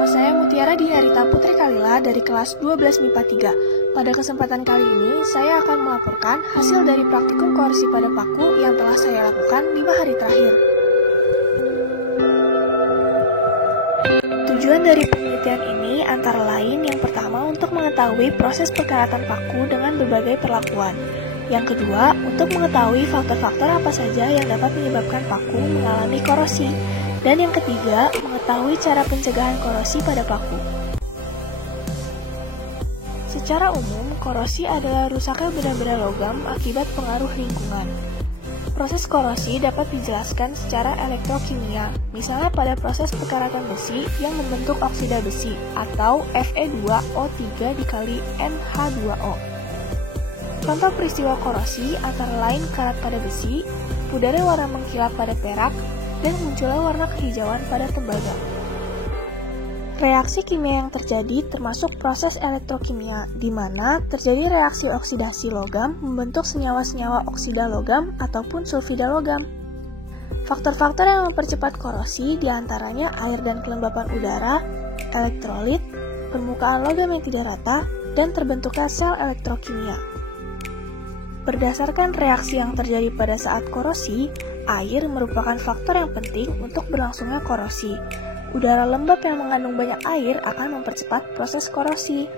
Nama saya Mutiara Diarita Putri Kalila dari kelas 12 MIPA 3. Pada kesempatan kali ini, saya akan melaporkan hasil dari praktikum koersi pada paku yang telah saya lakukan 5 hari terakhir. Tujuan dari penelitian ini antara lain yang pertama untuk mengetahui proses perkaratan paku dengan berbagai perlakuan. Yang kedua, untuk mengetahui faktor-faktor apa saja yang dapat menyebabkan paku mengalami korosi. Dan yang ketiga, mengetahui cara pencegahan korosi pada paku. Secara umum, korosi adalah rusaknya benda-benda logam akibat pengaruh lingkungan. Proses korosi dapat dijelaskan secara elektrokimia, misalnya pada proses perkaratan besi yang membentuk oksida besi, atau Fe2O3 dikali NH2O. Contoh peristiwa korosi antara lain karat pada besi, pudarnya warna mengkilap pada perak, dan munculnya warna kehijauan pada tembaga. Reaksi kimia yang terjadi termasuk proses elektrokimia, di mana terjadi reaksi oksidasi logam membentuk senyawa-senyawa oksida logam ataupun sulfida logam. Faktor-faktor yang mempercepat korosi diantaranya air dan kelembapan udara, elektrolit, permukaan logam yang tidak rata, dan terbentuknya sel elektrokimia. Berdasarkan reaksi yang terjadi pada saat korosi, air merupakan faktor yang penting untuk berlangsungnya korosi. Udara lembab yang mengandung banyak air akan mempercepat proses korosi.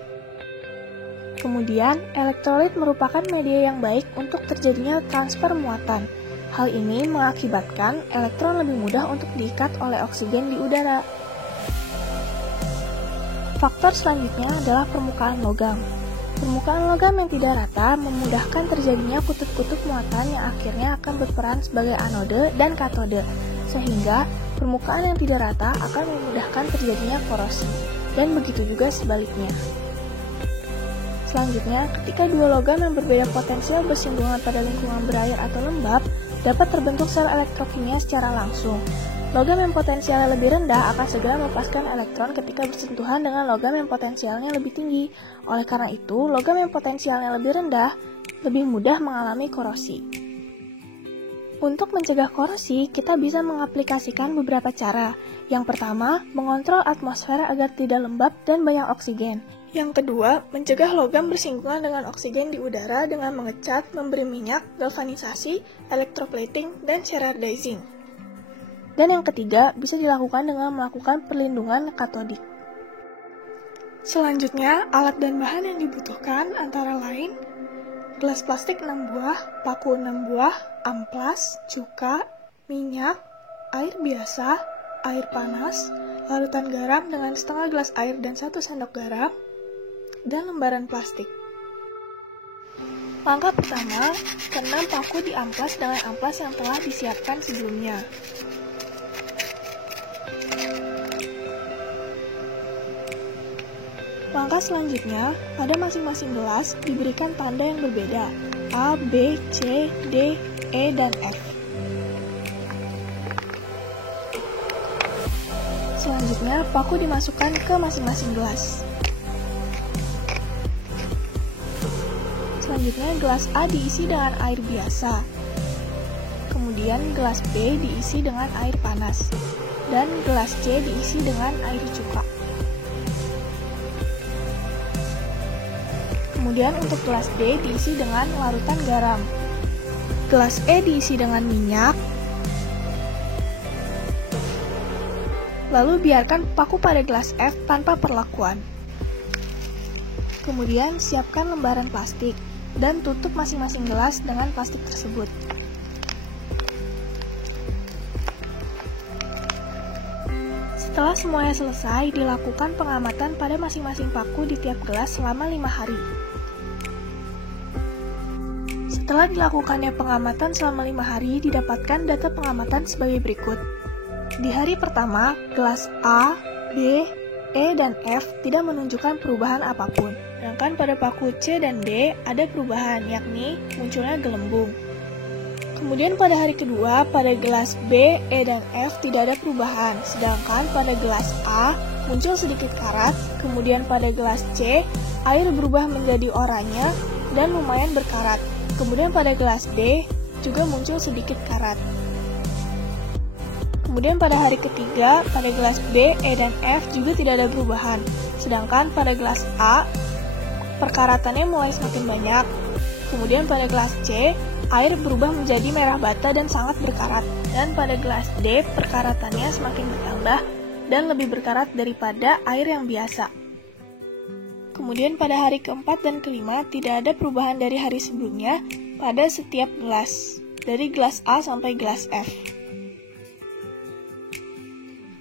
Kemudian, elektrolit merupakan media yang baik untuk terjadinya transfer muatan. Hal ini mengakibatkan elektron lebih mudah untuk diikat oleh oksigen di udara. Faktor selanjutnya adalah permukaan logam. Permukaan logam yang tidak rata memudahkan terjadinya kutub-kutub muatan yang akhirnya akan berperan sebagai anode dan katode, sehingga permukaan yang tidak rata akan memudahkan terjadinya korosi, dan begitu juga sebaliknya. Selanjutnya, ketika dua logam yang berbeda potensial bersinggungan pada lingkungan berair atau lembab, dapat terbentuk sel elektrokimia secara langsung. Logam yang potensialnya lebih rendah akan segera melepaskan elektron ketika bersentuhan dengan logam yang potensialnya lebih tinggi. Oleh karena itu, logam yang potensialnya lebih rendah lebih mudah mengalami korosi. Untuk mencegah korosi, kita bisa mengaplikasikan beberapa cara. Yang pertama, mengontrol atmosfer agar tidak lembab dan banyak oksigen. Yang kedua, mencegah logam bersinggungan dengan oksigen di udara dengan mengecat, memberi minyak, galvanisasi, electroplating, dan cerardizing. Dan yang ketiga, bisa dilakukan dengan melakukan perlindungan katodik. Selanjutnya, alat dan bahan yang dibutuhkan antara lain gelas plastik 6 buah, paku 6 buah, amplas, cuka, minyak, air biasa, air panas, larutan garam dengan setengah gelas air dan 1 sendok garam, dan lembaran plastik. Langkah pertama, rendam paku di amplas dengan amplas yang telah disiapkan sebelumnya. Langkah selanjutnya, pada masing-masing gelas diberikan tanda yang berbeda, A, B, C, D, E, dan F. Selanjutnya, paku dimasukkan ke masing-masing gelas. Selanjutnya, gelas A diisi dengan air biasa. Kemudian, gelas B diisi dengan air panas. Dan gelas C diisi dengan air cuka. Kemudian untuk gelas D diisi dengan larutan garam. Gelas E diisi dengan minyak. Lalu biarkan paku pada gelas F tanpa perlakuan. Kemudian siapkan lembaran plastik dan tutup masing-masing gelas dengan plastik tersebut. Setelah semuanya selesai, dilakukan pengamatan pada masing-masing paku di tiap gelas selama 5 hari. Setelah dilakukannya pengamatan selama 5 hari, didapatkan data pengamatan sebagai berikut. Di hari pertama, gelas A, B, E, dan F tidak menunjukkan perubahan apapun. Sedangkan pada paku C dan D ada perubahan, yakni munculnya gelembung. Kemudian pada hari kedua, pada gelas B, E, dan F tidak ada perubahan. Sedangkan pada gelas A muncul sedikit karat, kemudian pada gelas C, air berubah menjadi oranye dan lumayan berkarat. Kemudian pada gelas D juga muncul sedikit karat. Kemudian pada hari ketiga, pada gelas B, E, dan F juga tidak ada perubahan. Sedangkan pada gelas A, perkaratannya mulai semakin banyak. Kemudian pada gelas C, air berubah menjadi merah bata dan sangat berkarat. Dan pada gelas D, perkaratannya semakin bertambah dan lebih berkarat daripada air yang biasa. Kemudian pada hari keempat dan kelima, tidak ada perubahan dari hari sebelumnya pada setiap gelas, dari gelas A sampai gelas F.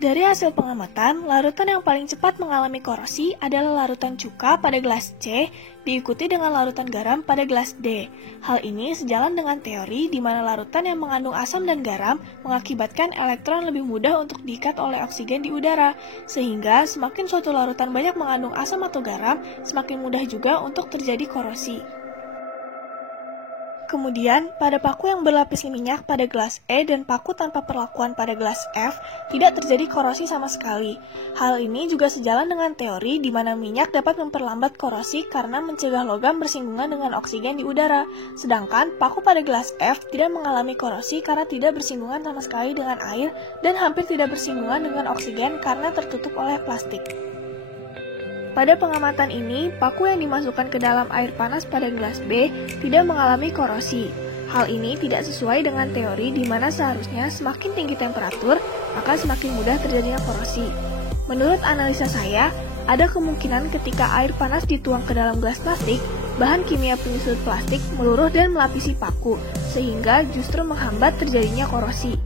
Dari hasil pengamatan, larutan yang paling cepat mengalami korosi adalah larutan cuka pada gelas C, diikuti dengan larutan garam pada gelas D. Hal ini sejalan dengan teori di mana larutan yang mengandung asam dan garam mengakibatkan elektron lebih mudah untuk diikat oleh oksigen di udara, sehingga semakin suatu larutan banyak mengandung asam atau garam, semakin mudah juga untuk terjadi korosi. Kemudian, pada paku yang berlapis minyak pada gelas E dan paku tanpa perlakuan pada gelas F, tidak terjadi korosi sama sekali. Hal ini juga sejalan dengan teori di mana minyak dapat memperlambat korosi karena mencegah logam bersinggungan dengan oksigen di udara. Sedangkan, paku pada gelas F tidak mengalami korosi karena tidak bersinggungan sama sekali dengan air dan hampir tidak bersinggungan dengan oksigen karena tertutup oleh plastik. Pada pengamatan ini, paku yang dimasukkan ke dalam air panas pada gelas B tidak mengalami korosi. Hal ini tidak sesuai dengan teori di mana seharusnya semakin tinggi temperatur, maka semakin mudah terjadinya korosi. Menurut analisa saya, ada kemungkinan ketika air panas dituang ke dalam gelas plastik, bahan kimia penyusun plastik meluruh dan melapisi paku, sehingga justru menghambat terjadinya korosi.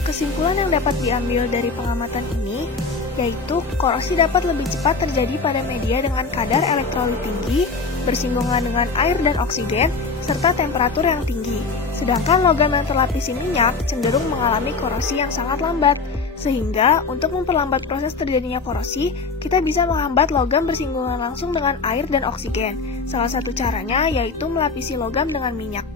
Kesimpulan yang dapat diambil dari pengamatan ini yaitu korosi dapat lebih cepat terjadi pada media dengan kadar elektrolit tinggi, bersinggungan dengan air dan oksigen, serta temperatur yang tinggi. Sedangkan logam yang terlapisi minyak cenderung mengalami korosi yang sangat lambat. Sehingga, untuk memperlambat proses terjadinya korosi, kita bisa menghambat logam bersinggungan langsung dengan air dan oksigen. Salah satu caranya yaitu melapisi logam dengan minyak.